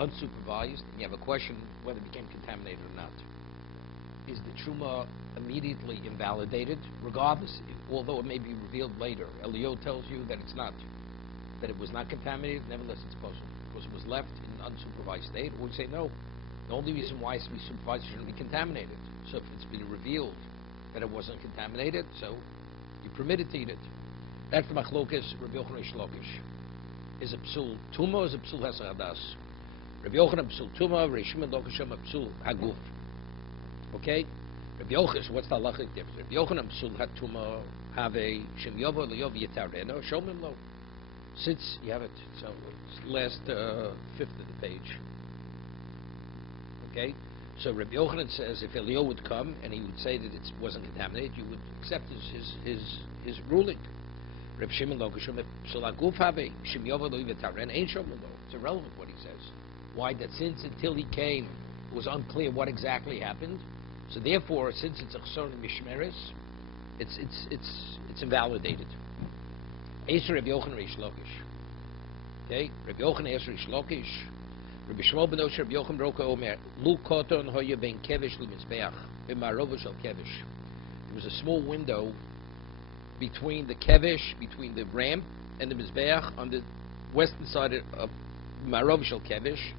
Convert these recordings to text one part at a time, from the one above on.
unsupervised, and you have a question whether it became contaminated or not. Is the truma immediately invalidated, regardless, although it may be revealed later? Elio tells you that it's not, that it was not contaminated, nevertheless it's possible, because it was left in an unsupervised state. Or we say no, the only reason why it's to be supervised shouldn't be contaminated. So if it's been revealed that it wasn't contaminated, so you're permitted to eat it. That's the machlokas Rabbi Yochanan Shlokish. Is a psul tuma or is a psul hasadas? Rabbi Yochanan psul tuma, Rabbi Shimon Lokasham psul haguf. Okay? Rabbi Yochanan, what's the halachic difference? Rabbi Yochanan psul hatuma have a shem yovo leyov yitareno shomim lo. Since you have it, so it's last fifth of the page. Okay? So Rabbi Yochanan says if Elio would come and he would say that it wasn't contaminated, you would accept his ruling. Reb Shimon lo k'shom psul have a shem yovo leyov yitaren ein shomim lo. It's irrelevant what he says. Why? That since until he came, it was unclear what exactly happened. So therefore, since it's a chson mishmeres, it's invalidated. Eser Rabbi Yochanan Reish Lakish. Okay, Rabbi Yochanan Eser Reish Lakish. Rabbi Shmuel ben Osher Rabbi Yochanan Broka Omer Lu Koton Hoya Ben Kevish Limizbeach B'Marovo Shel Kevish. There was a small window between the kevish, between the ramp and the mizbeach on the western side of Marov Shel Kevish.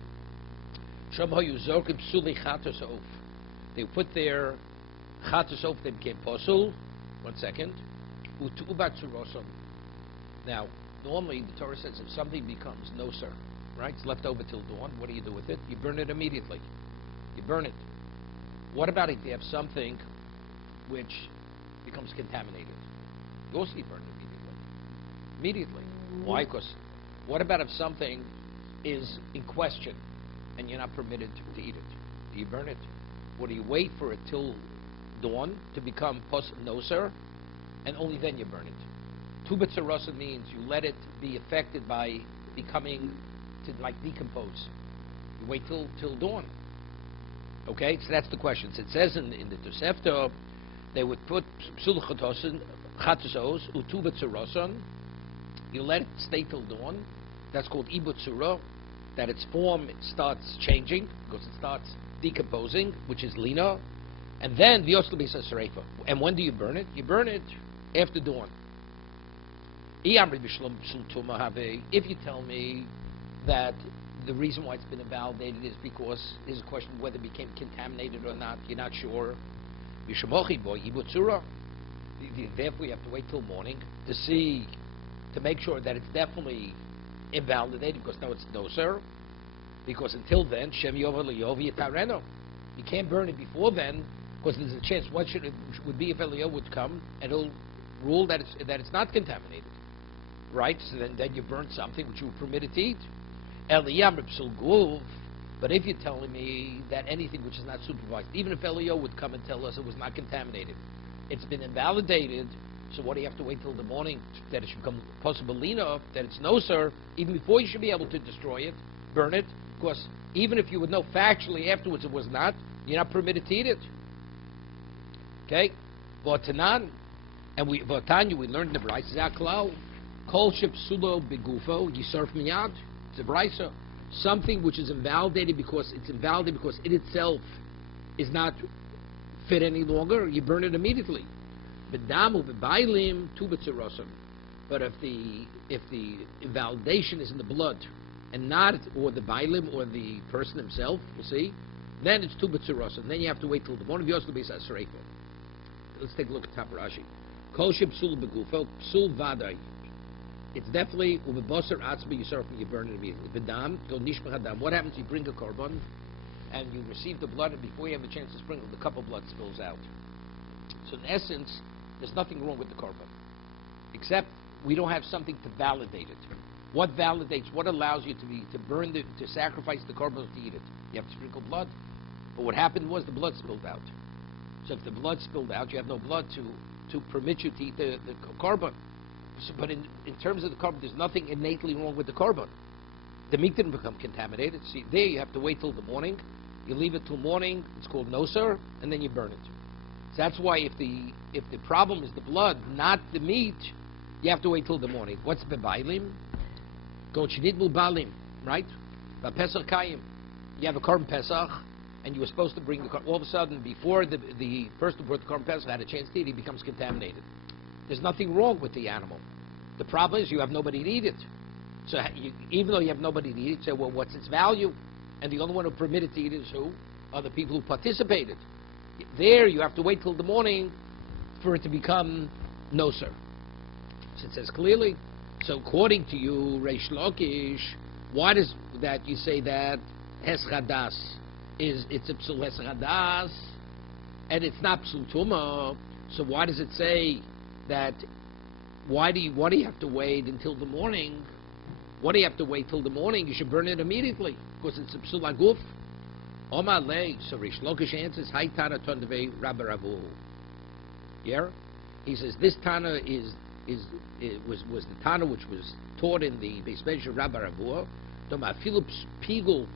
Shom Hoyu Zorkim Psuli Chatos Of. They put their chatos off, they became posul. 1 second. Now, normally the Torah says if something becomes noser, right, it's left over till dawn, what do you do with it? You burn it immediately. You burn it. What about if you have something which becomes contaminated? You also burn it immediately. Why? Because what about if something is in question and you're not permitted to eat it? Do you burn it? Or do you wait for it till dawn to become noser, and only then you burn it? Tu b'tzarasa means you let it be affected by becoming to like decompose. You wait till dawn. Okay, so that's the question. So it says in the Tosefta, they would put psul chatosos utu b'tzarasan. You let it stay till dawn. That's called ibutzura. That its form starts changing because it starts decomposing, which is lina, and then v'yosel b'sa serefa. And when do you burn it? You burn it after dawn. If you tell me that the reason why it's been invalidated is because there's a question whether it became contaminated or not, you're not sure. Therefore, you have to wait till morning to make sure that it's definitely invalidated, because now it's noser. Because until then, Shem Yova L'Yov Yitareno. You can't burn it before then, because there's a chance. What would be if Elio would come and he'll rule that it's not contaminated, right? So then you burn something which you were permitted to eat. Eliyam Ripsul Guv. But if you're telling me that anything which is not supervised, even if Elio would come and tell us it was not contaminated, it's been invalidated. So what do you have to wait till the morning that it should become possible lina, that it's noser, even before you should be able to destroy it, burn it? Because even if you would know factually afterwards it was not, you're not permitted to eat it. Okay? V'atanan, and v'atanya, we learned in the Brisa, Zaklal, kol shepsulo begufo, yisarf miyad, it's a Brisa. Something which is invalidated because it itself is not fit any longer, you burn it immediately. B'damu b'bailim tu b'tzarosam. But if the invalidation is in the blood, and not, or the bailim, or the person himself, you see, then it's tu b'tzuros, and then you have to wait till the morning. Let's take a look at Top Rashi. Kol psul begufo, psul vaday. It's definitely ubebosar atzmi yisarf, you burn it immediately. B'dam, kol nishmach hadam. What happens? You bring a korban, and you receive the blood, and before you have a chance to sprinkle, the cup of blood spills out. So in essence, there's nothing wrong with the korban, except we don't have something to validate it. What validates, what allows you to sacrifice the korban, to eat it? You have to sprinkle blood. But what happened was the blood spilled out. So if the blood spilled out, you have no blood to permit you to eat the korban. So, but in terms of the korban, there's nothing innately wrong with the korban. The meat didn't become contaminated. See, there you have to wait till the morning. You leave it till morning. It's called noser, and then you burn it. So that's why if the problem is the blood, not the meat, you have to wait till the morning. What's bebailim? Go chinit balim, right? But Pesach Kayim, you have a Korban Pesach, and you were supposed to bring the all of a sudden, before the person who brought the Korban Pesach had a chance to eat, he becomes contaminated. There's nothing wrong with the animal. The problem is you have nobody to eat it. So even though you have nobody to eat it, say, well, what's its value? And the only one who permitted to eat it is who? Are the people who participated. There, you have to wait till the morning for it to become no, sir. So it says clearly. So according to you, Reish Lakish, why does that you say that Hes Chadas it's a Psul Hes Chadas and it's not Psul Tumah? So why does it say that? Why do you have to wait until the morning? What do you have to wait till the morning? You should burn it immediately because it's a Psul Aguf. Omar Lei. So Reish Lakish answers, Hai Tana Tondevei Rabbi Ravu. Yeah, he says this Tana was the Tana which was taught in the Beis Medrash of Rabbi Ravu. Doma Philip's Pigel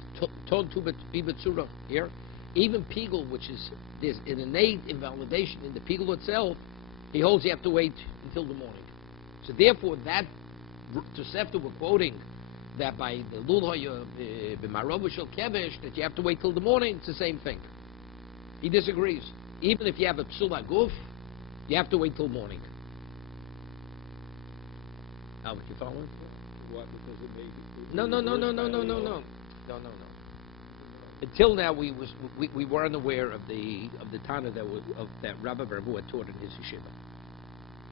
Ton Tubet Bibatsura. Here, even Pigel, which is there's an innate invalidation in the Pigel itself, he holds you have to wait until the morning. So therefore, that Tosefta we're quoting that by the Lulhoya b'Marobushel Kevesh that you have to wait till the morning. It's the same thing. He disagrees. Even if you have a Psul Aguf, you have to wait till morning. Albert, you following? What? Because it may No. Until now, we weren't aware of the Tana that Rabbi Barbu had taught in his yeshiva.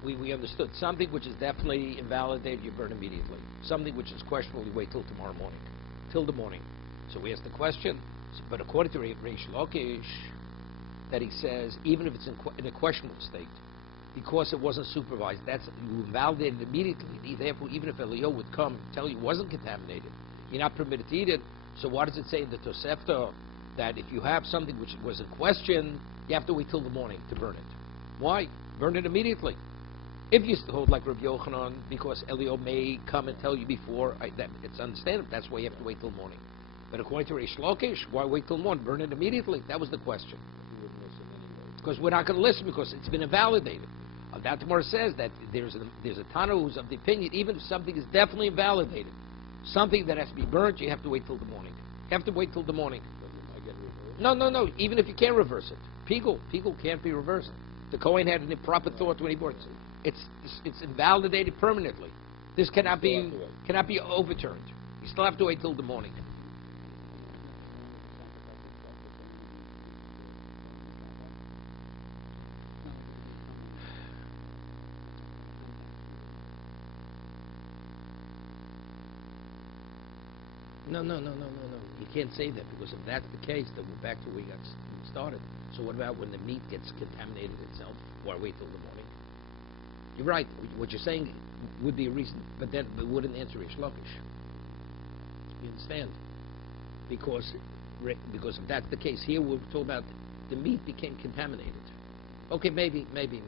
We understood something which is definitely invalidated, you burn immediately. Something which is questionable, you wait till tomorrow morning, till the morning. So we asked the question. But according to Reish Lakish, that he says even if it's in a questionable state, because it wasn't supervised, that's you invalidated immediately. Therefore, even if Eliyahu would come and tell you it wasn't contaminated, you're not permitted to eat it. So why does it say in the Tosefta that if you have something which was in question, you have to wait till the morning to burn it? Why? Burn it immediately. If you hold like Rabbi Yochanan, because Eliyahu may come and tell you before, it's understandable. That's why you have to wait till morning. But according to Reish Lakish, why wait till morning? Burn it immediately. That was the question. you wouldn't listen anyway. Because we're not going to listen because it's been invalidated. That Gemara says that there's a Tana who's of the opinion, even if something is definitely invalidated, something that has to be burnt, you have to wait till the morning. You have to wait till the morning. Doesn't I get reversed? No. Even if you can't reverse it, Pigel can't be reversed. The Kohen had an improper thought when he brought it. It's invalidated permanently. This cannot be overturned. You still have to wait till the morning. No. You can't say that because if that's the case, then we're back to where we got started. So what about when the meat gets contaminated itself? Why wait till the morning? You're right. What you're saying would be a reason, but then it wouldn't answer Reish Lakish. You understand? Because if that's the case, here we're talking about the meat became contaminated. Okay, maybe. But you're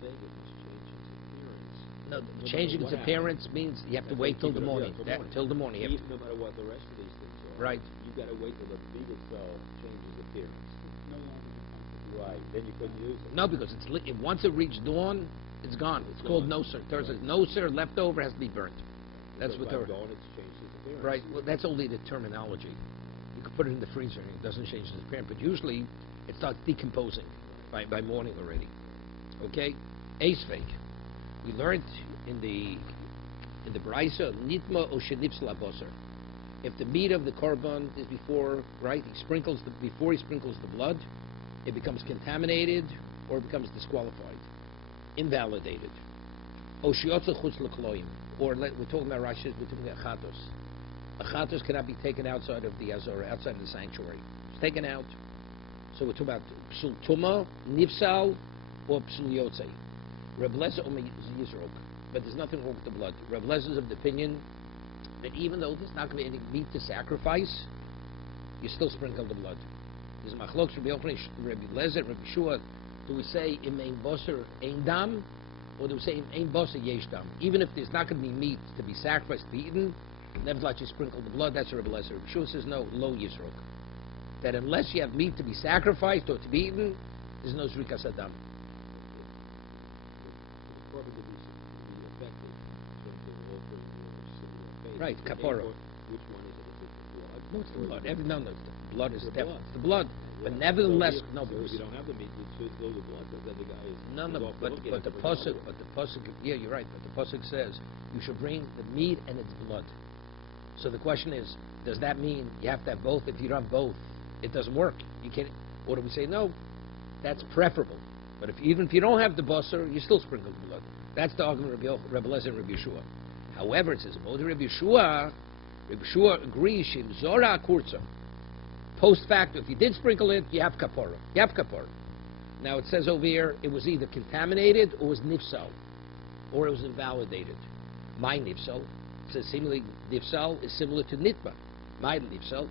saying it must change its appearance. No, No changing matter its what appearance happens. means you have to That's wait why till keep the it- morning. yeah, Till the morning. You have to- No matter what the rest of these things are. Right. You got to wait till the meat itself changes appearance. No longer becomes Right. Then you couldn't use it. No, because once it reached dawn, it's gone. It's called gone. no sir. Thursday, no sir, left over has to be burnt. That's what Because they're by dawn it's changed its appearance. right. Well, that's only the terminology. You could put it in the freezer and it doesn't change its appearance, but usually it starts decomposing by morning already. Okay, ace fake. We learned in the Braisa nitma o shenipsla boser. If the meat of the korban is before before he sprinkles the blood, it becomes contaminated or it becomes disqualified, invalidated. Oshiotza chutz lekloim, or we're talking about Rashi, we're talking about achatos. Achatos cannot be taken outside of the azora, outside of the sanctuary. It's taken out. So we're talking about psul tuma, nifsal, or psul yotzei. Reb Lezer yizrok, but there's nothing wrong with the blood. Reb Lezer is of the opinion that even though there's not going to be any meat to sacrifice, you still sprinkle the blood. There's machlokes Rabbi Yochanan, Rabbi Lezer, Rabbi Shua. Do we say im ein boser ein dam, or do we say im ein boser yesh dam? Even if there's not going to be meat to be sacrificed, to be eaten, nevertheless you sprinkle the blood. That's Rabbi Lezer. Rabbi Shua says no, lo yisrok. That unless you have meat to be sacrificed or to be eaten, there's no zrikas adam. It's probably to be effective in terms of altering your faith. Right, kapara. Which one is it? If it's No, it's the blood. No, the blood is The definitely blood. the blood. But Yeah. nevertheless, So no. if you don't have the meat, you should go with blood, because then the guy is No, is off the hook, he but the doesn't bring pasuk, it over. yeah, you're right. But the pasuk says you should bring the meat and its blood. So the question is, does that mean you have to have both? If you don't have both, it doesn't work. You can't. Or do we say no? That's preferable. But even if you don't have the basar, you still sprinkle the blood. That's the argument of Rabbi Lezer and Rabbi Yeshua. However, it says Rabbi Yeshua agrees Shem Zora Kurza. Post facto, if you did sprinkle it, you have kapara. You have kapara. Now it says over here, it was either contaminated or was nifsal, or it was invalidated. My nifsal, it says similarly, nifsal is similar to nitba. My nifsal,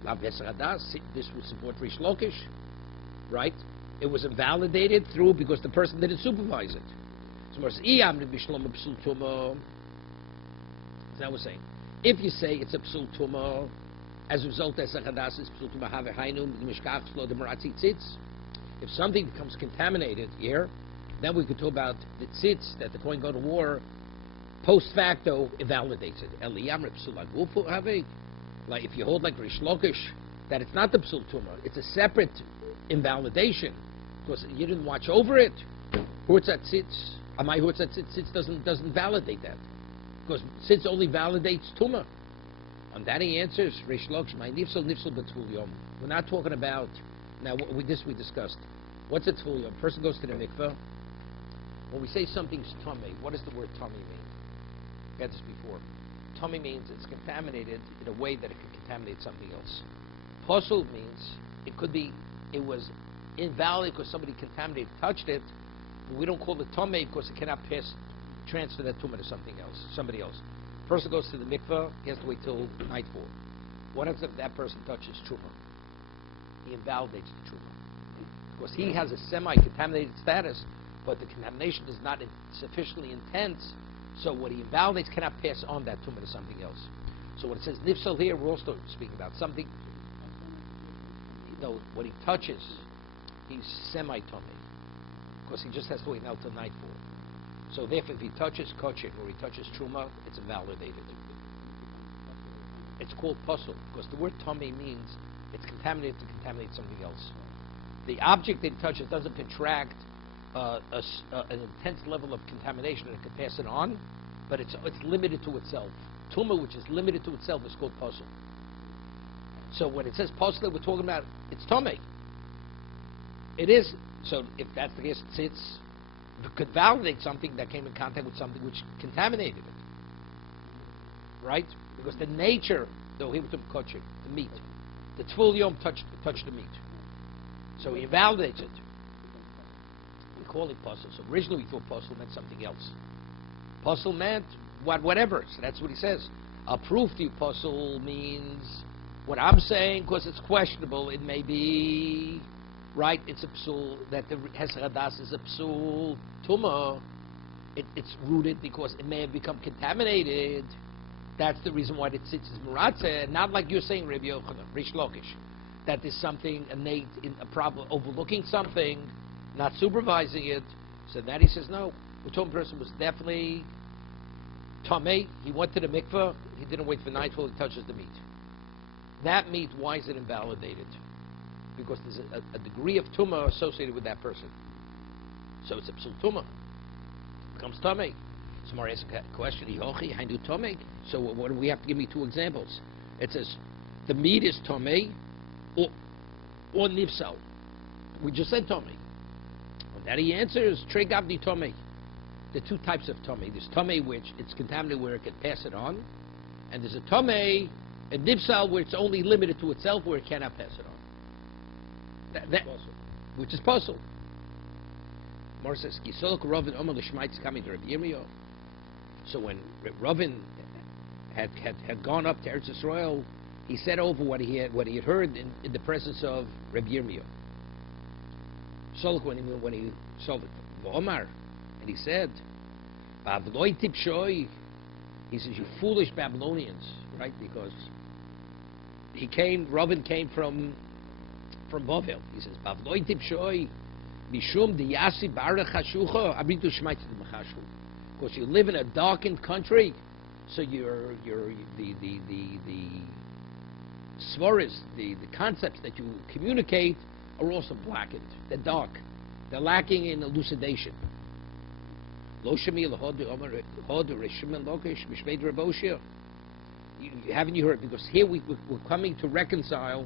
this would support Rish Lakish, right? It was invalidated through because the person didn't supervise it. So is that we're saying. If you say it's a psul tuma, as a result, as a chadas is psul tuma have hainu mishkach flo de maratzi tzitz. If something becomes contaminated here, then we could talk about the tzitz that the coin go to war. Post facto, invalidates it. Eliyam psul agufu have. Like if you hold like Rish Lakish that it's not the psul tuma, it's a separate invalidation because you didn't watch over it. Hurtzat tzitz, amai hurtzat tzitz doesn't validate that. Because tzitz only validates tuma. On that he answers, Rish Lakish, my nifsal b'tful yom. We're not talking about, now we discussed. What's a tful yom? Person goes to the mikveh. When we say something's tummy, what does the word tummy mean? We had this before. Tummy means it's contaminated in a way that it could contaminate something else. Posul means it was invalid because somebody contaminated, touched it, but we don't call it tummy because it cannot transfer that tumah to somebody else. Person goes to the mikveh, he has to wait till nightfall. What happens if that person touches truma? He invalidates the truma. Because he has a semi-contaminated status, but the contamination is not sufficiently intense, so what he invalidates cannot pass on that tumah to something else. So when it says nifsal here, we're also speaking about something, what he touches, he's semi-tummy. Because he just has to wait now till nightfall. So therefore, if he touches kochik or he touches truma, it's invalidated. It's called puzzle because the word tummy means it's contaminated to contaminate something else. The object that he touches doesn't contract an intense level of contamination and it can pass it on, but it's limited to itself. Tuma, which is limited to itself, is called puzzle. So when it says puzzle, we're talking about it's tummy. It is. So if that's the case, it's could validate something that came in contact with something which contaminated it, right? Because the nature, though he was kochik, the meat, the tful yom touched the meat, so he invalidates it. We call it puzzle. So originally we thought puzzle meant something else. Puzzle meant whatever. So that's what he says. I'll prove to you puzzle means what I'm saying because it's questionable. It may be. Right, it's a psul, that the Hesradas is a psul tumah. It's rooted because it may have become contaminated. That's the reason why the tzitz is muratze. Not like you're saying, Rabbi Yochanan, Rish Lakish, that there's something innate in a problem, overlooking something, not supervising it. So that he says, no, the tumah person was definitely tamei. He went to the mikveh. He didn't wait for nightfall. He touches the meat. That meat, why is it invalidated? Because there's a degree of tumah associated with that person. So it's a psul tumah. It becomes tamei. Somebody asks a question, I do tamei. So what do we have to give me two examples? It says the meat is tamei or nifsal. We just said tamei. And that he answers, trei gavdi tamei. There are two types of tamei. There's tamei which it's contaminated where it can pass it on. And there's a tamei, a nifsal, where it's only limited to itself where it cannot pass it on. Which is puzzle. Mar says, coming to Rabbi Yirmiyah. So when Ravin had gone up to Eretz Yisrael, he said over what he had heard in the presence of Rabbi Yirmiyah. Sholok when he saw the Omar, and he said, "Babyloi tipshoi." He says, "You foolish Babylonians," right? Because Ravin came from Bavel. He says, "Babyloi tipshoi, mishum diyasi barach hashucha abritu shmait d'machashu." Because you live in a darkened country, so the svaris, the concepts that you communicate, are also blackened. They're dark. They're lacking in elucidation. Haven't you heard? Because here we're coming to reconcile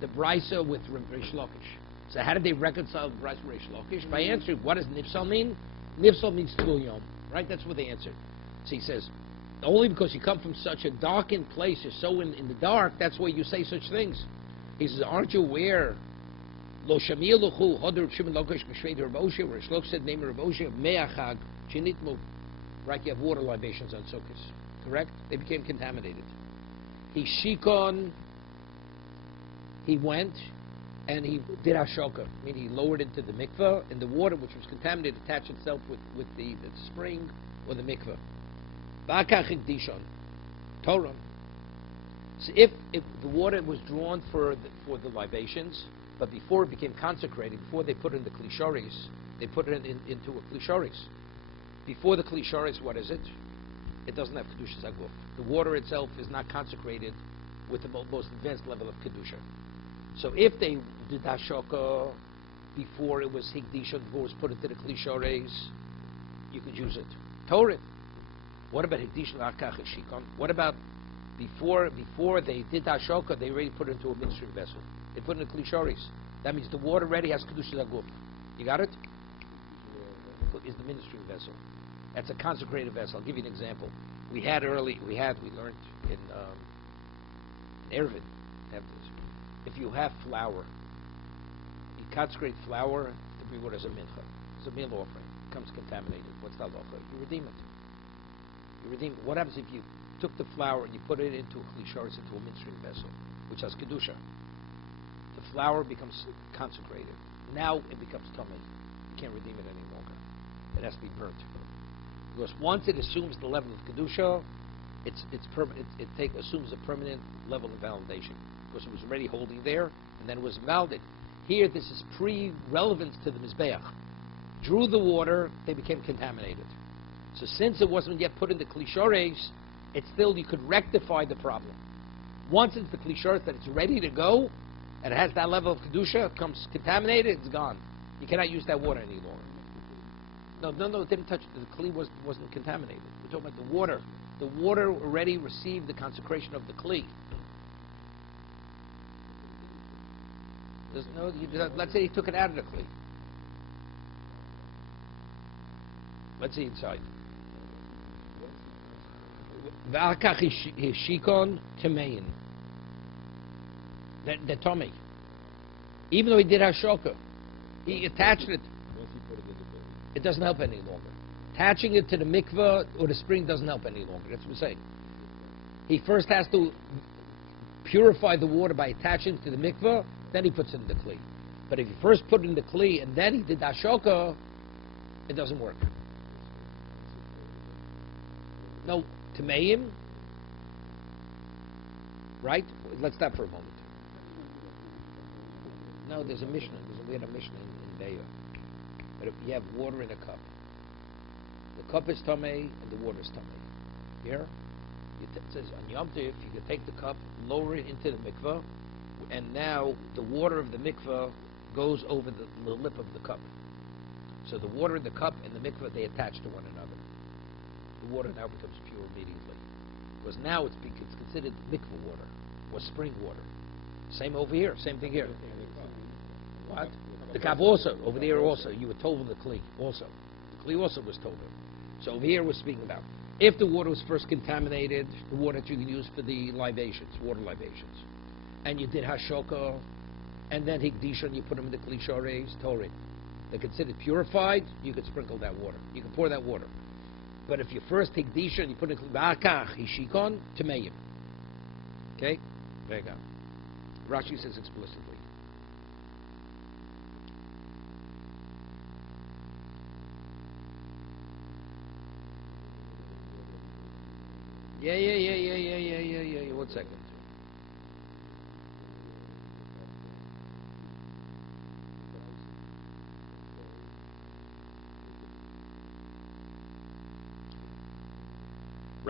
the brisa with Reish Lakish. So how did they reconcile the brisa with Reish Lakish? By answering, what does nifsal mean? Nifsal means tul yom, right? That's what they answered. So he says, only because you come from such a darkened place, you're so in the dark, that's why you say such things. He says, aren't you aware? Lo shamir luchu hoder shimon lakish b'shvei Raboshe, where Reish Lakish said, name Raboshe, me'achag chinitmu. Right, you have water libations on sukkahs. Correct? They became contaminated. He shikon, he went, and he did hashoka, meaning he lowered into the mikveh, and the water, which was contaminated, attached itself with the spring or the mikveh. V'akach dishon, Torah. So if the water was drawn for the libations, but before it became consecrated, before they put it in the klisharis, they put it into a klisharis. Before the klisharis, what is it? It doesn't have kedusha zaguf. The water itself is not consecrated with the most advanced level of kedusha. So if they did hashoka before it was hikdisha, before it was put into the klisharis, you could use it. Torah. What about hikdisha l'akach shikon? What about before they did hashoka, they already put it into a ministering vessel. They put it in the klisharis. That means the water already has kedusha zaguf. You got it? Is the ministering vessel. That's a consecrated vessel. I'll give you an example. We learned in Erevin, if you have flour, you consecrate flour to be what is a mincha. It's a meal offering. It becomes contaminated. What's that locha? You redeem it. What happens if you took the flour and you put it into a klisharis, into a ministering vessel, which has kedusha? The flour becomes consecrated. Now it becomes tummy. You can't redeem it any longer. It has to be burnt. Because once it assumes the level of kedusha, it's permanent. It assumes a permanent level of validation because it was already holding there, and then it was validated. Here, this is pre-relevance to the mizbeach. Drew the water, they became contaminated. So since it wasn't yet put in the klishares, you could rectify the problem. Once it's the klishares that it's ready to go, and it has that level of kedusha, it becomes contaminated, it's gone. You cannot use that water any longer. No, it didn't touch. The kli wasn't contaminated. We're talking about the water. The water already received the consecration of the kli. Let's say he took it out of the kli. Let's see inside. V'akach hishikon temein. The tummy. Even though he did hashoka, he attached it. It doesn't help any longer. Attaching it to the mikveh or the spring doesn't help any longer. That's what we're saying. He first has to purify the water by attaching it to the mikveh, then he puts it in the kli. But if you first put it in the kli and then he did hashoka, it doesn't work. No, tameim, right? Let's stop for a moment. No, there's a Mishnah. We had a Mishnah in Be'er. But if you have water in a cup, the cup is tamei and the water is tamei. Here, it says on Yom Tov, you can take the cup, lower it into the mikveh, and now the water of the mikveh goes over the lip of the cup. So the water in the cup and the mikveh, they attach to one another. The water now becomes pure immediately. Because now it's considered mikveh water or spring water. Same over here, same thing here. What? The cup also, over there also, you were told in the kli also. The kli also was told. So over here we're speaking about, if the water was first contaminated, the water that you can use for the libations, water libations, and you did hashoka, and then hikdisha, and you put them in the kli shareis, Torah, they're considered purified, you could sprinkle that water. You can pour that water. But if you first hikdisha, and you put it in ba'akach, hishikon, tameyim. Okay? There you go. Rashi says explicitly. Yeah. 1 second.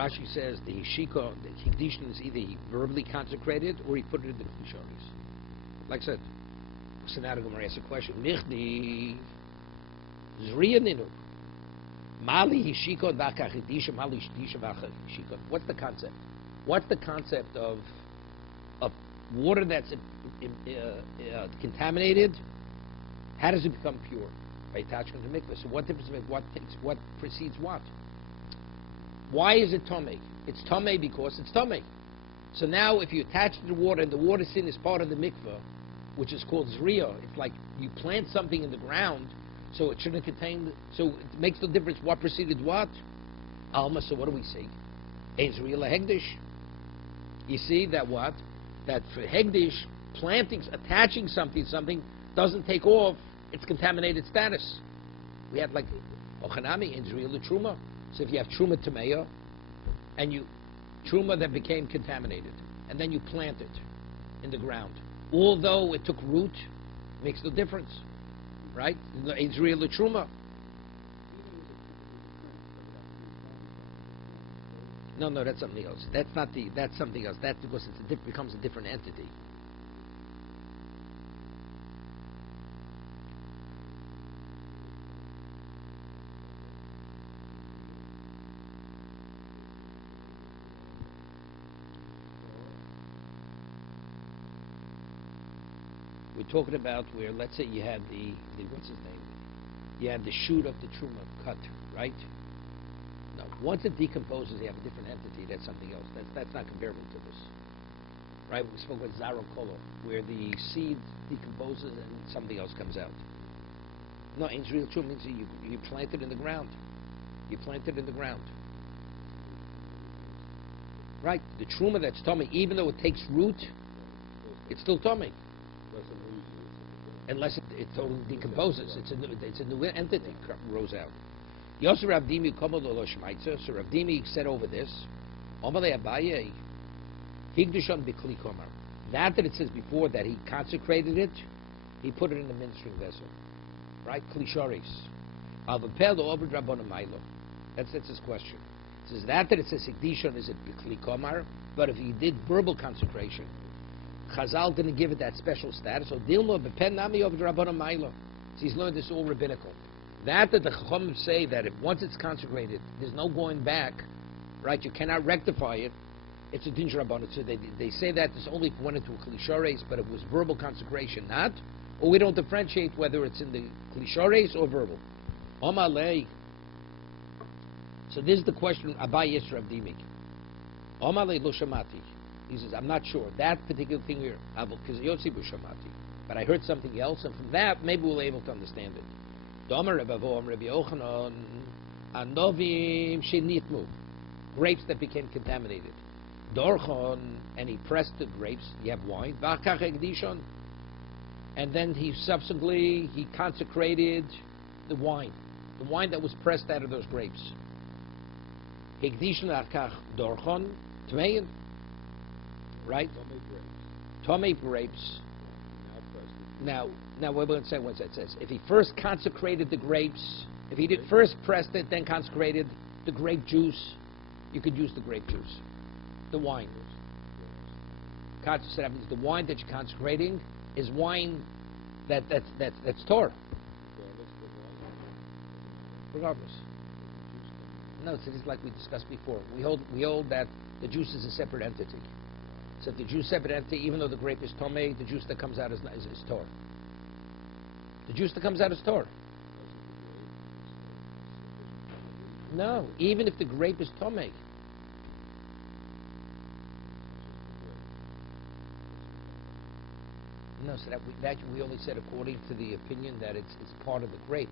Rashi says the Hishika, the Hikdishin is either he verbally consecrated or he put it in the Klisharis. Like I said, Senado Gemara asks a question. Michdi Zriya Ninu. Mali Hishika Vaka Hikdisha, Mali Hikdisha Vaka Hishika. What's the concept? What's the concept of water that's contaminated? How does it become pure? By attaching to mikvah. So what difference makes what precedes what? Why is it tomei? It's tomei because it's tomei. So now if you attach it to the water and the water sin is part of the mikvah, which is called zriya, it's like you plant something in the ground, so it shouldn't contain, so it makes no difference what preceded what. Alma, so what do we see? Ein zriya lahegdish. You see that what? That for hegdish, planting, attaching something doesn't take off its contaminated status. We have like ochanami in zriya l'truma. So if you have truma tameo, and truma that became contaminated, and then you plant it in the ground, although it took root, makes no difference, right? It's real truma. No, that's something else. That's something else. That's because it becomes a different entity. We're talking about where, let's say you had the what's his name? You had the shoot of the truma cut, right? No, once it decomposes, you have a different entity. That's something else. That's not comparable to this, right? We spoke about zaro kolo, where the seed decomposes and something else comes out. No, in real truma means you plant it in the ground. You plant it in the ground, right? The truma that's tummy, even though it takes root, it's still tummy. Unless it totally decomposes. It's a new entity grows out. Yosef Rav Dimi Komodolo Shmaitzer. So Rav Dimi said over this, Omalei Abaye, Higdishon Bikli Komar. That it says before that he consecrated it, he put it in a ministering vessel. Right? Klisharis. Avapel Obed Rabbon Mailo. That's his question. It says that it says Higdishon is it Bikli Komar, but if he did verbal consecration, Chazal didn't give it that special status. So Dilma bepen nami of Rabbanim Maila. So he's learned this all rabbinical. That the Chachamim say that if once it's consecrated, there's no going back, right? You cannot rectify it. It's a din Rabbanim. So they say that it's only if it went into a klishares, but it was verbal consecration, not. Or we don't differentiate whether it's in the klishares or verbal. Omalei. So this is the question. Abai Yisrael Rav Dimi. Omalei lo shamati. He says, I'm not sure. That particular thing here, because Yossi Bushamati. But I heard something else, and from that, maybe we'll be able to understand it. Domer Rebavoam Rabbi Yochanan, Anovim Shenitmu. Grapes that became contaminated. Dorchon, and he pressed the grapes. You have wine. Vachach Egdishon. And then he consecrated the wine. The wine that was pressed out of those grapes. Egdishon Achach Dorchon, Tmein. Right? Tomei grapes. Now we're going to say what that says. If he first consecrated the grapes, if he did first pressed it, then consecrated the grape juice, you could use the grape juice, the wine. That means the wine that you're consecrating is wine that's Torah. Regardless. No, it's like we discussed before. We hold that the juice is a separate entity. So if the juice is a separate entity, even though the grape is tomei, the juice that comes out is Torah. The juice that comes out is Torah. No, even if the grape is tomei. No, so that we only said according to the opinion that it's part of the grape.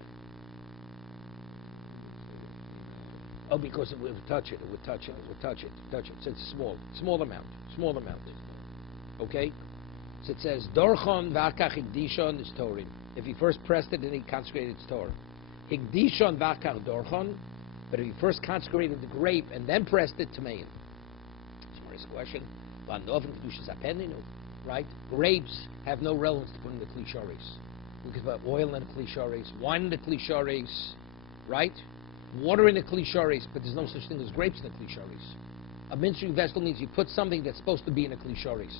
Oh, because it would touch it. So it's small amount. Okay? So it says, Dorchon v'akach higdishon is Torim. If he first pressed it, then he consecrated its Torah. Higdishon v'akach dorchon, but if he first consecrated the grape and then pressed it, Tamein. Smallest question. Right? Grapes have no relevance to put in the klisharis. We could put oil in the klisharis, wine in the klisharis, right? water in a kli sharis, but there's no such thing as grapes in a kli sharis. A ministering vessel means you put something that's supposed to be in a kli sharis.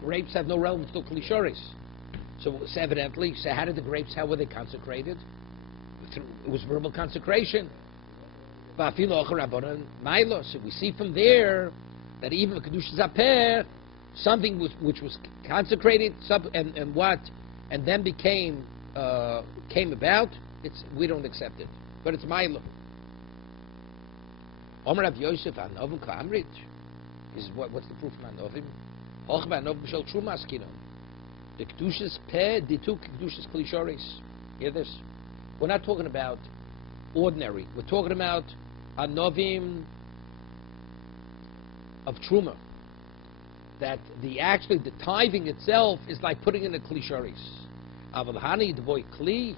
Grapes have no relevance to a kli sharis. So evidently, so how did the grapes, how were they consecrated? It was verbal consecration. So we see from there that even the Kedushas Aper, something which was consecrated and then came about, we don't accept it. But it's Milo. Omer Rav Yosef Anovim Klamrit. What's the proof of Anovim? Hoch Anovim Shel Trumas Kinon. The Kedushas Peh Dituk Kedushas Klishoris. Hear this? We're not talking about ordinary. We're talking about Anovim of Truma. That the tithing itself is like putting in the Klishoris. Avalhani, the boy Kli.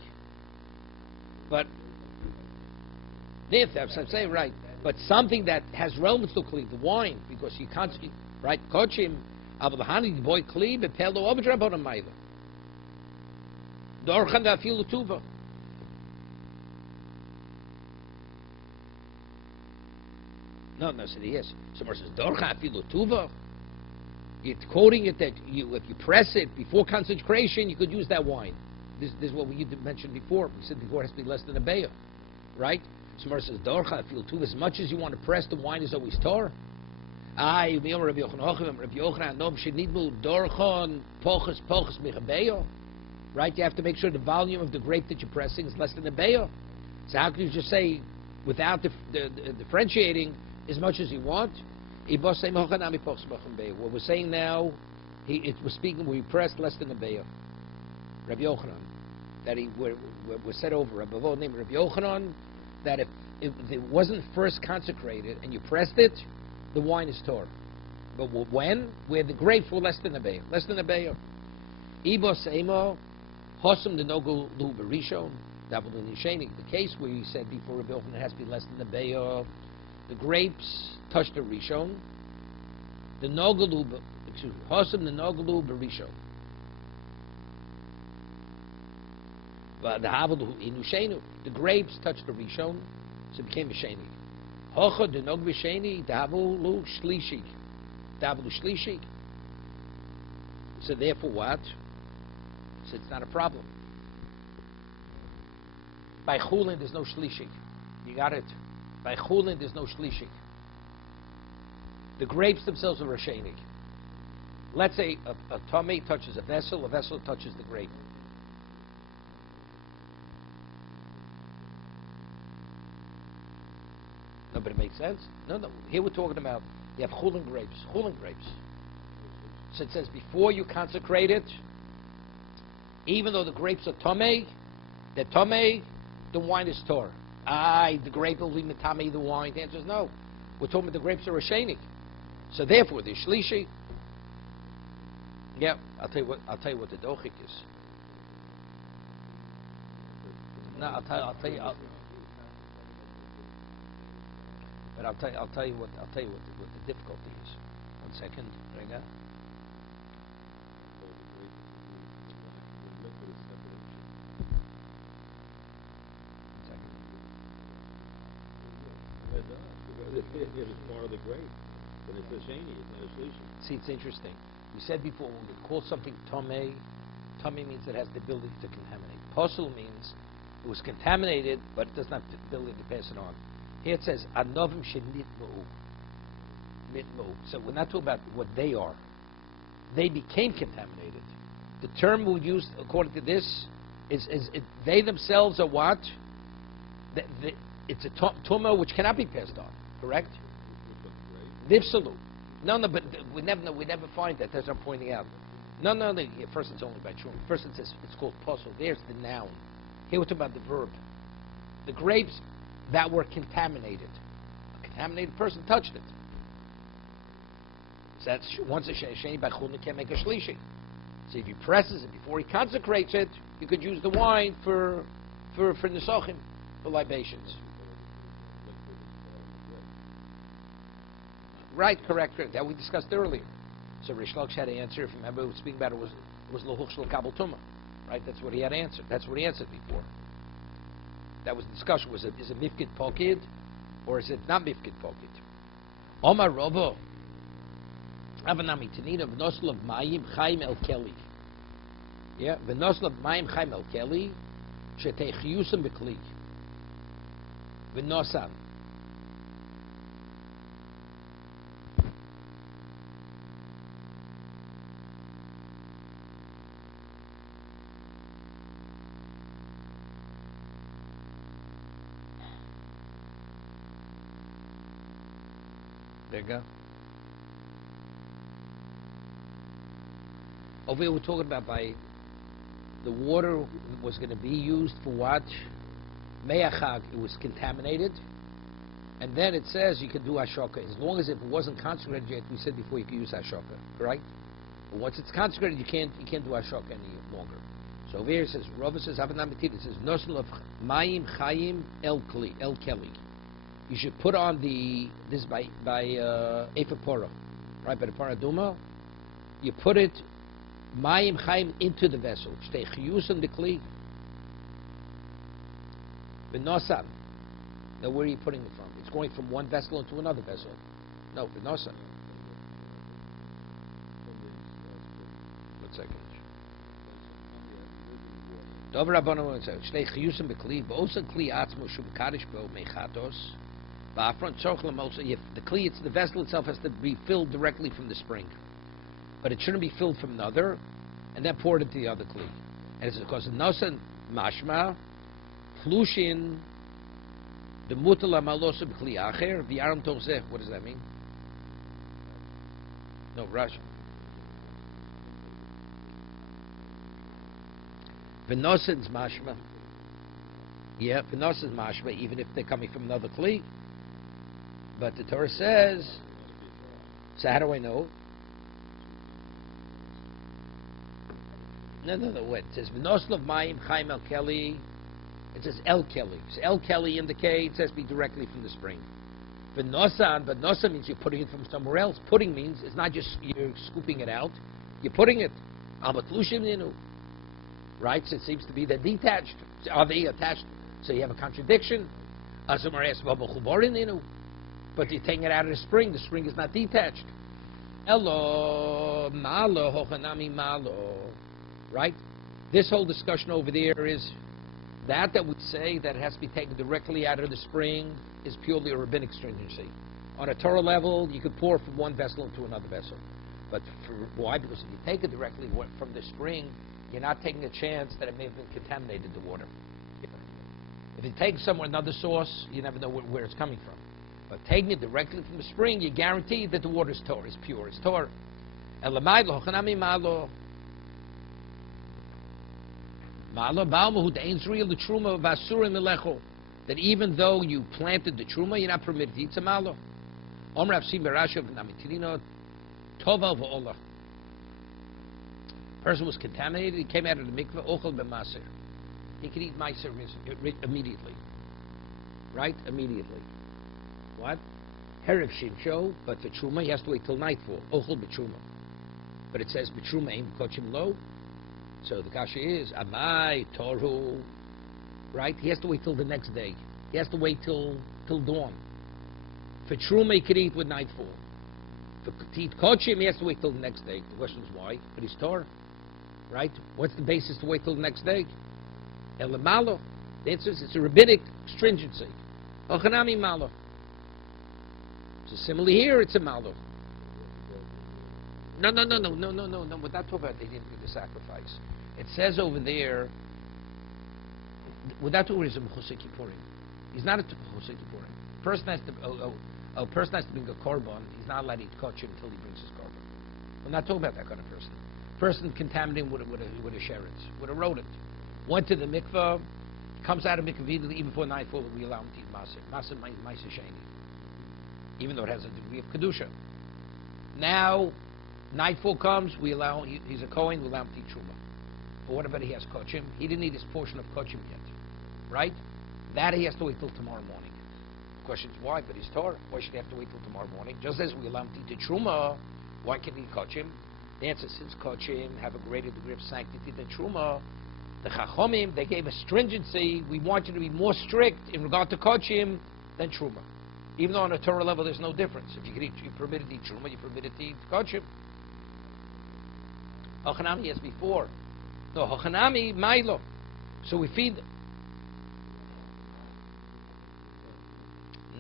But that's what I'm saying, right? But something that has relevance to Kli, the wine, because you can't, right? Kochim, Avalhani, the boy Kli, Bepelo Ovadrabon Amayla. Dorchan Vafilu Tuva. No, said yes. Someone says, Dorchan Vafilu Tuva. It's quoting it that if you press it before consecration, you could use that wine. This is what we mentioned before. We said before it has to be less than a beya, right? Someone says, Dorcha, I feel too. As much as you want to press, the wine is always tar. Right? You have to make sure the volume of the grape that you're pressing is less than a beya. So how can you just say, without the differentiating, as much as you want? What we're saying now, we're speaking where you pressed less than a beya. Rabbi Yochanan, that we're said over Rabbi Vo named Rabbi Yochanan, that if it wasn't first consecrated and you pressed it, the wine is torn. But when? Where the grapes were less than a beya. Less than a beya. Ibos Emo, Hosam the Nogel Lu Berishon, the case where you said before Rabbi Yochanan it has to be less than a beya, the grapes touched the Rishon, the Nogelu, Hosam the Nogelu Berishon. The grapes touched the Rishon, so it became a Sheni. Hocha the Nog B'Sheni, Davulu Shlishi. Davulu Shlishi. So therefore what? So it's not a problem. By Chulin there's no Shlishi. You got it? By Chulin there's no Shlishi. The grapes themselves are a Sheni. Let's say a Tomei touches a vessel touches the grape. No, but it makes sense. No. Here we're talking about you have chulin grapes. So it says before you consecrate it, even though the grapes are tomei, the wine is tor. The grape will be metame the wine. The answer is no. We're talking about the grapes are a sheni. So therefore, the shlishi. Yeah, I'll tell you what the dochik is. No, I'll tell you. But I'll tell you what the difficulty is. 1 second, Rega. It's part of the grape, but it's a sheni. It's not a shlishi. See, it's interesting. We said before when we call something tomei. Tomei means it has the ability to contaminate. Posul means it was contaminated, but it does not have the ability to pass it on. Here it says, Anovim shenitmu. So we're not talking about what they are. They became contaminated. The term we use, according to this, is they themselves are what? It's a tumah which cannot be passed on. Correct? Nifsalu. No, but we never find that. That's what I'm pointing out. No. First it's only by true. First it says it's called posel. There's the noun. Here we're talking about the verb. The grapes that were contaminated. A contaminated person touched it. So that's once a sheni by chulin can't make a shlishi. So if he presses it before he consecrates it, you could use the wine for nesachim, for libations. Right, correct. That we discussed earlier. So Rish Lakish had to answer. If you remember, we were speaking about it was lohuch shel kabel tumah. Right, that's what he had answered. That's what he answered before. That was the discussion. Is it mifkid pokid, or is it not mifkid pokid? Omar Robo, Avanami Tanina, V'nosel of Mayim Chaim El Keli. Yeah, V'nosel of Mayim Chaim El Keli, Sheteichiyusam B'kli. V'nosam. There you go. Over here we're talking about by the water was going to be used for what? Me'achag, it was contaminated. And then it says you can do ashoka. As long as it wasn't consecrated yet, we said before you can use ashoka, correct? But once it's consecrated, you can't do ashoka any longer. So over here it says, Rava says, Havanamitid, it says, Nosel of Mayim Chayim El Keli. You should put on this by Ephapora, right, by the Paraduma. You put it, Mayim Chaim, into the vessel. Shtei Chiyusam the Kli. V'nosam. Now where are you putting it from? It's going from one vessel into another vessel. No, v'nosam. One second. Dover Rabbanon says, Shtei Chiyusam the Kli. V'osa Kli Atzmo Shubkadish Bo Mechatos. The kli, the vessel itself has to be filled directly from the spring, but it shouldn't be filled from another and then poured into the other kli. And it's because nosan mashma plushin the mutala malosa b'kli acher v'yaram tovzeh. What does that mean? No, Rush. V'nosan's mashma. Yeah, v'nosan's mashma, even if they're coming from another kli. But the Torah says, so how do I know? No, wait. It says, V'nosel of Mayim Chaim El Keli. It says El Keli. So El Keli indicates it says be directly from the spring. V'nosan, but nosa means you're putting it from somewhere else. Putting means it's not just you're scooping it out. You're putting it. Right? So it seems to be they're detached. Are they attached? So you have a contradiction. But you're taking it out of the spring. The spring is not detached. Elo malo hochanami malo. Right? This whole discussion over there is that would say that it has to be taken directly out of the spring is purely a rabbinic stringency. On a Torah level, you could pour from one vessel into another vessel. But why? Because if you take it directly from the spring, you're not taking a chance that it may have been contaminated, the water. If you take somewhere another source, you never know where it's coming from. But taking it directly from the spring, you guarantee that the water is Torah, is pure, it's Torah. That even though you planted the truma, you're not permitted to eat some malo. Person was contaminated, he came out of the mikveh, ochel b'maser. He could eat meiser immediately. Right? Immediately. What? Herev Shinsho, but for Truma, he has to wait till nightfall. Ochel b'Truma. But it says b'Truma aim kochim lo. So the kasha is, Amai, Toru. Right? He has to wait till the next day. He has to wait till dawn. For Truma, he could eat with nightfall. For to eat kochim, he has to wait till the next day. The question is why? But he's Torah. Right? What's the basis to wait till the next day? Elamalo. The answer is it's a rabbinic stringency. Ochanami malo. So similarly here, it's a malo. No. We're not talking about they didn't do the sacrifice. It says over there, without talking about Mechusei Kippurim. He's not a Mechusei Kippurim. A person has to bring a korban. He's not allowed to eat kochim until he brings his korban. We're not talking about that kind of person. Person contaminated with a sheretz, with a rodent. Went to the mikveh, comes out of mikveh even before nightfall, we allow him to eat maser. Maser sheni. Even though it has a degree of kedusha. Now, nightfall comes, we allow, he's a Kohen, we allow him to eat truma. But what about he has kochim? He didn't eat his portion of kochim yet. Right? That he has to wait till tomorrow morning. The question is why? But he's Torah. Why should he have to wait till tomorrow morning? Just as we allow him to eat the truma, why can't he eat kochim? The answer is since kochim have a greater degree of sanctity than truma, The Chachomim, they gave a stringency. We want you to be more strict in regard to Kochim than Truma. Even though on a Torah level there's no difference. If you permitted to eat Truma, you permitted to eat Kochim. Hochanami, yes, before. No, Hochanami, Milo. So we feed.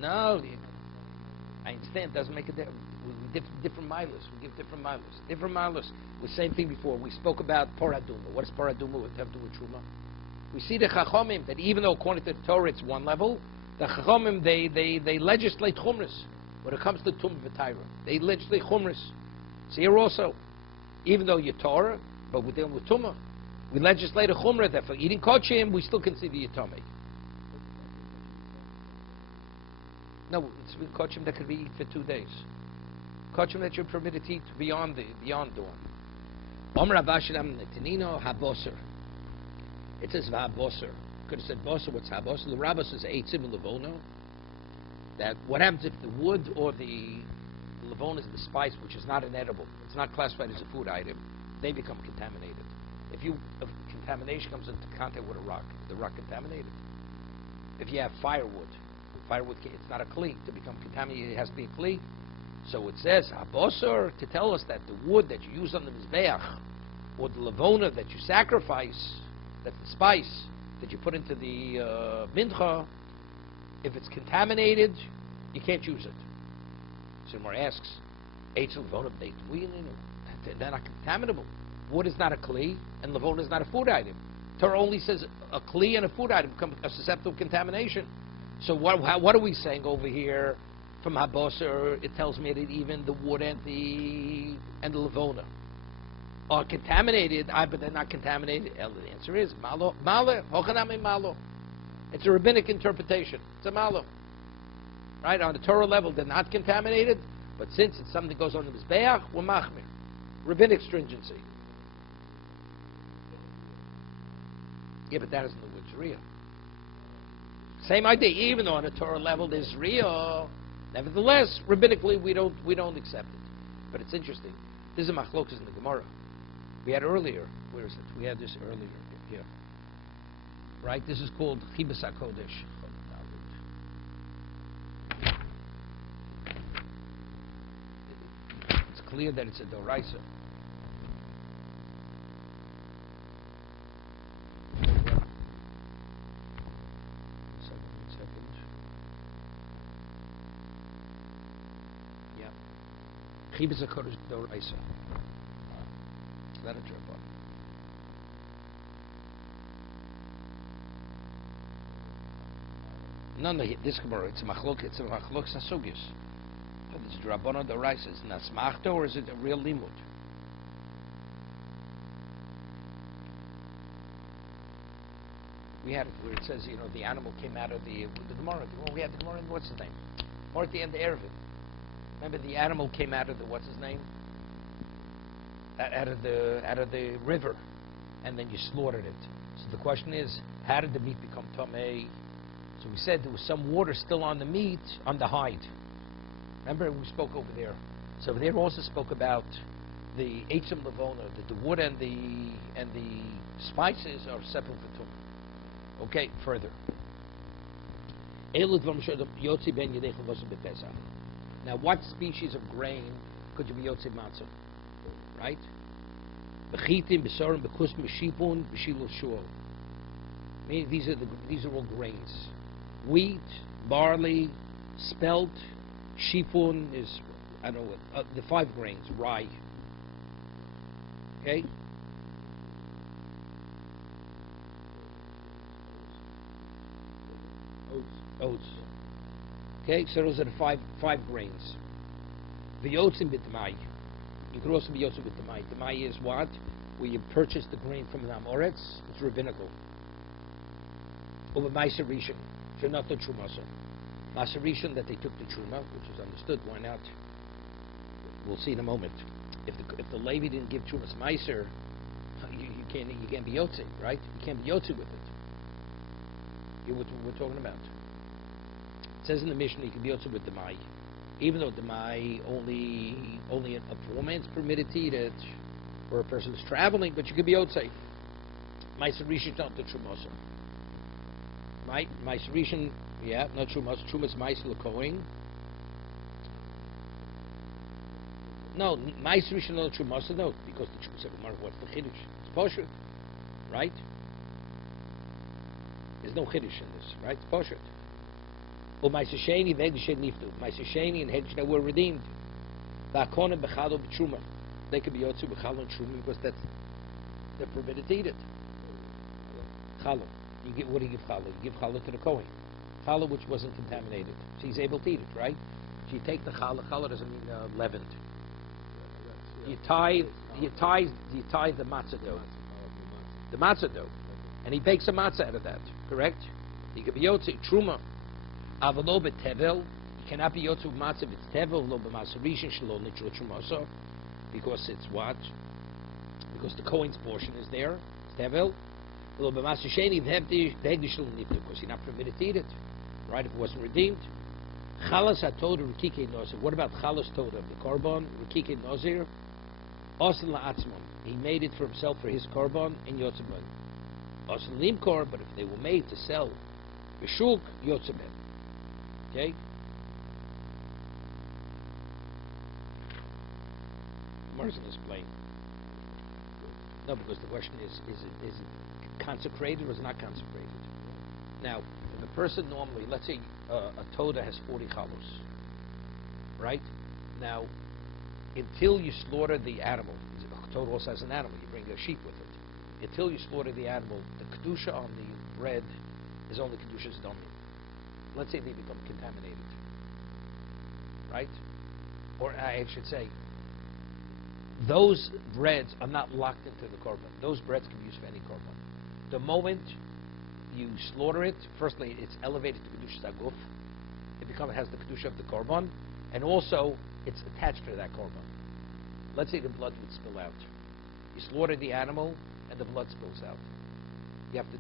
No, I understand. It doesn't make a difference. We give different milos. We give different milos. Different milos. The same thing before. We spoke about paraduma. What is paraduma? What have to do with truma? We see the chachomim that even though according to the Torah it's one level, the chachomim they legislate chumras when it comes to tum v'tayra. They legislate chumras. So here also, even though you're Torah, but we're dealing with tumah, we legislate a chumrah that for eating kochim we still consider yitame. No, it's with kochim that can be eaten for 2 days. Kochim that you're permitted to eat beyond dawn. Omer Abashilam Netanino Haboser. It says Haboser. Could have said Boser. What's Haboser? The Rabbah says Eitzim Levono. That what happens if the wood or the levon is the spice, which is not an edible, it's not classified as a food item, they become contaminated. If contamination comes into contact with a rock, the rock contaminated. If you have firewood, it's not a kli. To become contaminated, it has to be a kli. So it says, Abosor, to tell us that the wood that you use on the Mizbeach, or the levona that you sacrifice, that's the spice that you put into the mincha, if it's contaminated, you can't use it. So Mar asks, Eitz levona they're not contaminable. Wood is not a kli, and levona is not a food item. Torah only says a kli and a food item become susceptible to contamination. So what are we saying over here? From Haboser, it tells me that even the wood and the levona are contaminated, but they're not contaminated. The answer is malo, hochanami malo. It's a rabbinic interpretation. It's a malo. Right? On the Torah level, they're not contaminated, but since it's something that goes on the Mizbeach, we're machmir. Rabbinic stringency. Yeah, but that isn't the word's real. Same idea, even though on the Torah level there's real. Nevertheless, rabbinically, we don't accept it. But it's interesting. This is a machlokas in the Gemara. We had earlier. Where is it? We had this earlier here. Right? This is called Chibas HaKodesh. It's clear that it's a doraisa. Chibas HaKodesh doraisa. Let it drip on. No, this Gemara, it's a machlok sasugius. But it's drabona doraisa. Is it nasmachta or is it a real limud? We had it where it says, the animal came out of the Gemara. We had the Gemara, what's his name? Or at the end of Erevin. Remember, the animal came out of the what's his name? Out of the river, and then you slaughtered it. So the question is, how did the meat become tamei? So we said there was some water still on the meat, on the hide. Remember, we spoke over there. So there also spoke about the eitzim levona, that the wood and the spices are separate from tum. Okay, further. Now, what species of grain could you be yotze matzah? Right? Meaning these are all grains. Wheat, barley, spelt, shipun is, I don't know what, the 5 grains, rye. Okay? Oats. Okay, so those are the five grains. V'yotzim b'tamai. You could also be yotzim b'tamai. Tamai is what? Where you purchase the grain from an amoretz. It's rabbinical. Over ma'aser rishon, not the trumasa. Ma'aser rishon that they took the truma, which is understood. Why not? We'll see in a moment. If the Levi didn't give trumas ma'aser, you can't be yotzim, right? You can't be yotzim with it. Hear what we're talking about. It says in the Mishnah you can be yotzim with the mai, even though the mai only a poor man's permitted to eat it, or a person is traveling, but you could be yotzim. Ma'aser Rishon not the Trumasa. Ma'aser Rishon, yeah, not Trumasa. Trumas Ma'aser L'Kohen. No, Ma'aser Rishon not Trumasa, no, because the Trumasa, what's the Chiddush? It's Poshet, right? There's no Chiddush in this, right? It's Poshet. Well, Ma'aser Sheni, the Hegdish Niftu. Ma'aser Sheni and Hegdish that were redeemed. Va'akona b'chalo b'truma. They could be yotzu b'chalo and truma because they're permitted to eat it. Chalo. What do you give chalo? You give chalo to the Kohen. Chalo which wasn't contaminated. So he's able to eat it, right? So you take the chalo. Chalo doesn't mean leavened. You tie the matzah dough. The matzah dough. And he bakes a matzah out of that, correct? He could be yotzu truma. Avalo b'tevel. You cannot be yotzu matzah if it's tevel, lo b'matzah rishon shelo nitro trumasa, because it's what? Because the Kohen's portion is there. It's tevel. Lo b'matzah sheni v'hegdish shelo nitro, because you're not permitted to eat it, right? If it wasn't redeemed. Chalas hatoda rikike nazir. What about chalas toda of the korban rikike nazir? Osin la'atzmon. He made it for himself for his korban in yotzeben. Osin limkor, but if they were made to sell, b'shuk yotzeben. Okay. Gemara's going to explain. No, because the question is it consecrated or is it not consecrated? Now, if a person normally, let's say a toda has 40 chalos, right? Now, until you slaughter the animal, a toda also has an animal, you bring a sheep with it. Until you slaughter the animal, the kedusha on the bread is only kedusha's domi. Let's say they become contaminated, right? Or I should say, those breads are not locked into the korban. Those breads can be used for any korban. The moment you slaughter it, firstly, it's elevated to kedusha saguf. It has the kedusha of the korban, and also it's attached to that korban. Let's say the blood would spill out. You slaughter the animal, and the blood spills out. You have to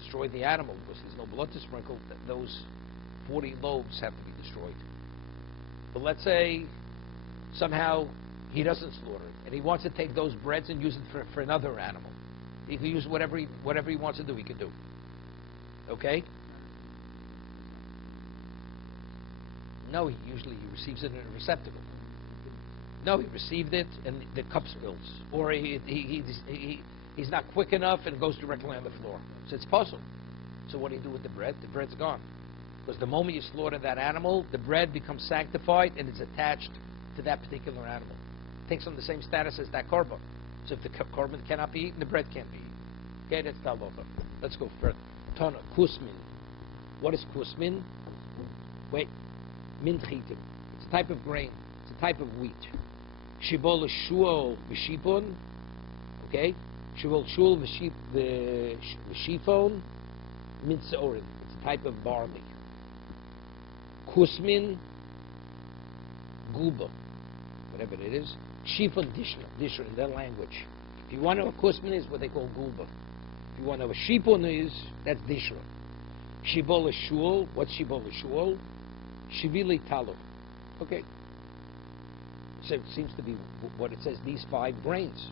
destroy the animal because there's no blood to sprinkle. Those 40 loaves have to be destroyed. But let's say somehow he doesn't slaughter it, and he wants to take those breads and use it for another animal. He can use whatever he wants to do. He can do. Okay? No, he receives it in a receptacle. No, he received it and the cup spills, or he's not quick enough and it goes directly on the floor. So it's puzzle. So what do you do with the bread? The bread's gone. Because the moment you slaughter that animal, the bread becomes sanctified and it's attached to that particular animal. It takes on the same status as that korban. So if the korban cannot be eaten, the bread can't be eaten. Okay, that's talocha. Let's go further. Tana, kusmin. What is kusmin? Wait. Min chitim. It's a type of grain. It's a type of wheat. Shibol shuol v'shipon. Okay? Shibol shul v'shifon. Min seorim. It's a type of barley. Kusmin guba. Whatever it is. Shifon dishra in their language. If you want to know what kusmin is, what they call guba. If you want to know what shipon is, that's dishra. Shibol shul. What's shibol shul? Shivili talo. Okay. So it seems to be what it says, these 5 grains.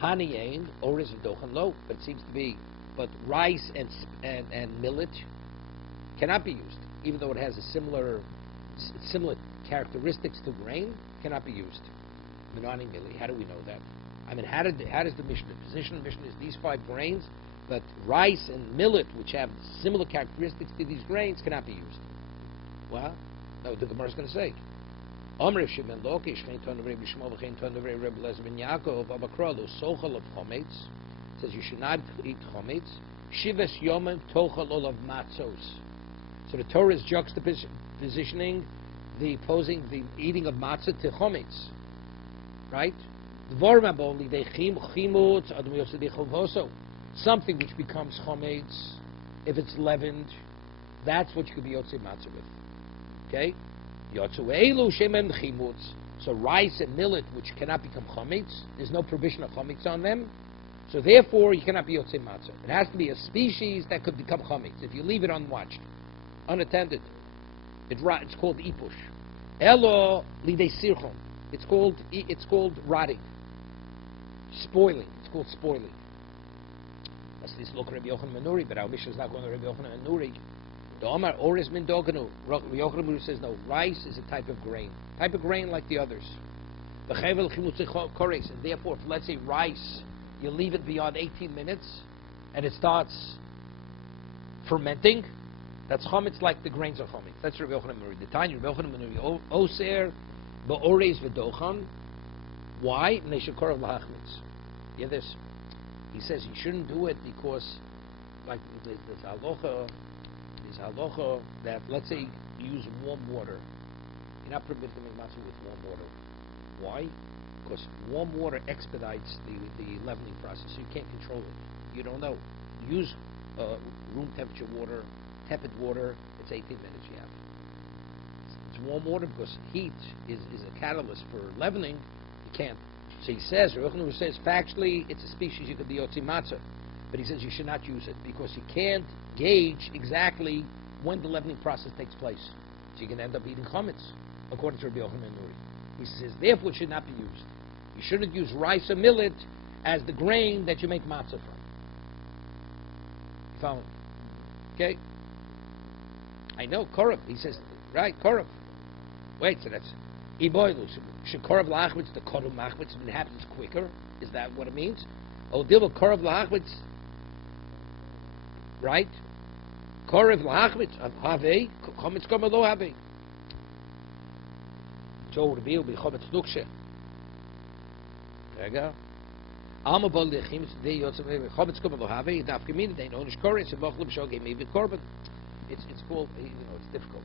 Haniyain, oriz v'dochan lo, but it seems to be, but rice and millet cannot be used, even though it has a similar characteristics to grain, cannot be used. Menani mili, how do we know that? I mean, how does the Mishnah position? The Mishnah is these 5 grains, but rice and millet, which have similar characteristics to these grains, cannot be used. Well, no, the Gemara is going to say. Says you should not eat chometz. Shivas yomim tochal olav matzos. So the Torah is juxtapositioning opposing the eating of matzah to chometz, right? Something which becomes chometz, if it's leavened, that's what you could be yotze matzah with. Okay? So rice and millet, which cannot become chometz, there's no provision of chometz on them. So therefore, you cannot be yotze matzah. It has to be a species that could become chometz. If you leave it unwatched, unattended, it's called ipush. Elo lidei sirchon. It's called rotting, spoiling. It's called spoiling. That's this look Rabbi Yochanan Menuri, but our Mishnah is not going to Rabbi Yochanan Menuri. The Omar Oris Min Doganu. Rabbi Yochanan Menuri says no. Rice is a type of grain like the others. The Chevel Chimutzi Kores, and therefore, if let's say rice, you leave it beyond 18 minutes, and it starts fermenting. That's chametz like the grains of chametz. That's Rabbi Yochanan Menuri. The Tanya Rabbi Yochanan Menuri Oser Ba'ores V'Dochan. Why? Neshakor Lahachmitz. Hear this? He says you shouldn't do it because, like this halacha that let's say you use warm water. You're not permitted to make matzah with warm water. Why? Because warm water expedites the leavening process, so you can't control it. You don't know. Use room temperature water, tepid water. It's 18 minutes you have. It's warm water because heat is a catalyst for leavening. You can't. So he says, Rabbi says, factually, it's a species you could be yotzi matzah, but he says you should not use it because you can't gauge exactly when the leavening process takes place. So you can end up eating chametz, according to Rabbi Yochanan Menuri. He says, therefore, it should not be used. You shouldn't use rice or millet as the grain that you make matzah from. You follow? Okay? I know, korov. He says, right, korov. Wait, so that's iboilu. Should korov lachmitz, the korov machmitz, it happens quicker? Is that what it means? Oh, deal with korov lachmitz. Right? Korov lachmitz, have, chometz koma lo have. So the will be chometz nukshe. There you go. Alma bol lechim today yotzem chometz koma lo have. Daf Yomi they know nishkores and mochlim shogei maybe korban. It's called, it's difficult.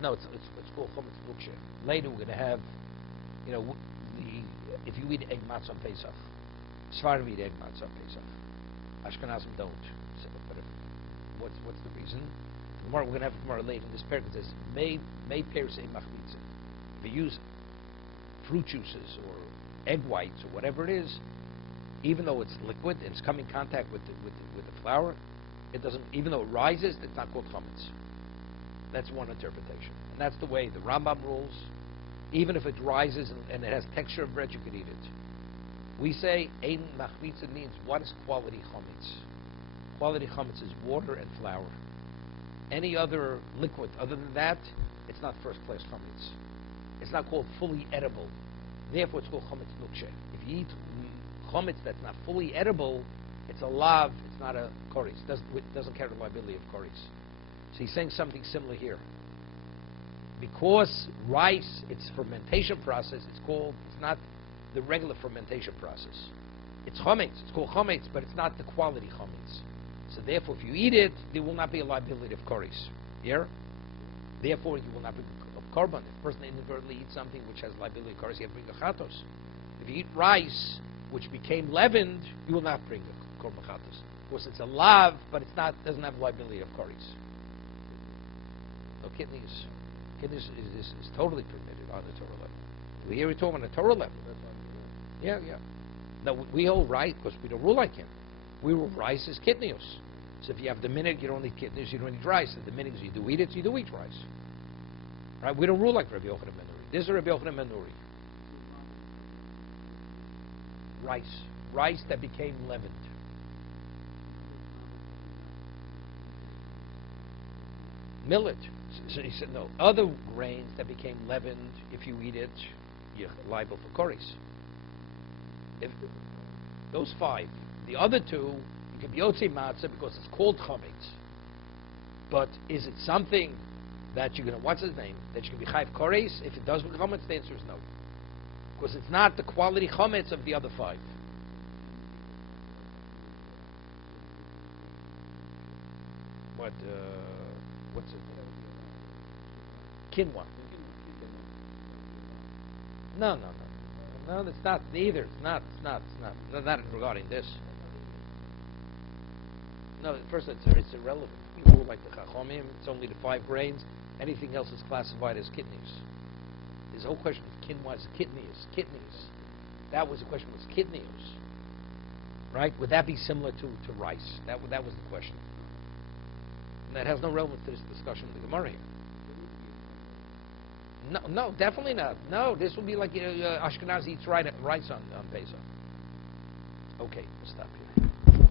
No, it's called chometz nukshe. Later we're going to have, if you eat egg matzah on Pesach, Sfarim eat egg matzah on Pesach. Ashkenazim don't. So, but what's the reason? Tomorrow we're going to have tomorrow later in this paragraph. It says may peiros egg machmitza. If you use fruit juices or egg whites or whatever it is, even though it's liquid and it's coming in contact with the flour, it doesn't. Even though it rises, it's not called chametz. That's one interpretation, and that's the way the Rambam rules. Even if it rises and it has texture of bread, you can eat it. We say ein machmitza means what is quality chametz? Quality chametz is water and flour. Any other liquid other than that, it's not first class chametz. It's not called fully edible. Therefore, it's called chametz nukshe. If you eat chametz that's not fully edible, it's a lav. It's not a koris. It doesn't carry the liability of koris. So he's saying something similar here. Because rice, its fermentation process, it's not the regular fermentation process. It's chametz. It's called chametz, but it's not the quality chametz. So therefore, if you eat it, there will not be a liability of koris. Here, therefore, you will not bring a korban. If a person inadvertently eats something which has liability of koris, you have to bring a chatos. If you eat rice which became leavened, you will not bring a korban chatos. Of course, it's a lav, but doesn't have liability of koris. No kidneys. Kidneys is totally permitted on the Torah level. Here we're talking on the Torah level. Yeah. No, we hold rice because we don't rule like him. We rule rice is kidneys. So if you have the minute, you don't eat kidneys, you don't eat rice. And the minute you do eat it, you do eat rice. Right? We don't rule like Rabbi Yochanan Menuri. This is Rabbi Yochanan Menuri. Rice that became leavened. Millet. So he said, no, other grains that became leavened, if you eat it, you're liable for koris. If those 5. The other 2, you can be yotzi matzah because it's called chametz. But is it something that you're going to, what's his name, that you can be chayv koris? If it does become chametz, the answer is no. Because it's not the quality chametz of the other 5. What's it? Quinoa. No, it's not either. It's not regarding this. No, first it's irrelevant. We rule like the Chachomim. It's only the 5 grains. Anything else is classified as kidneys. This whole question of quinoa is kidneys. That was the question. Was kidneys, right? Would that be similar to rice? That was the question. And that has no relevance to this discussion of the Gemara here. No, definitely not. No, this will be like Ashkenazi eats rice on Pesach. Okay, we'll stop here.